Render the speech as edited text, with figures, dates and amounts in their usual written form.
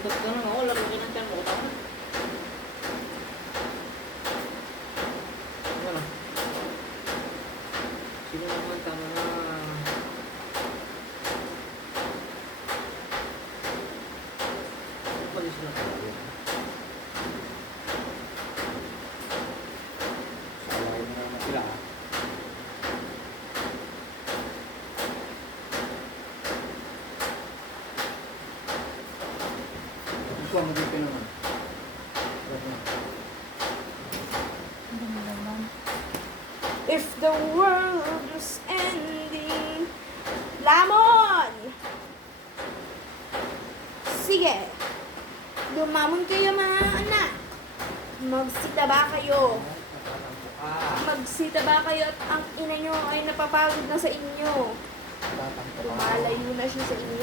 Nandot ka na, oh, laro kinantan mo. Tama na. Ano? Sino naman tama na? Pwede sila kaya. Salahin na naman sila ha. Ito ang dito naman. If the world was ending. Lamon! Sige. Lumamon kayo mga anak. Magsita ba kayo? Magsita ba kayo at ang ina nyo ay napapagod na sa inyo? Lumalayo na siya sa inyo.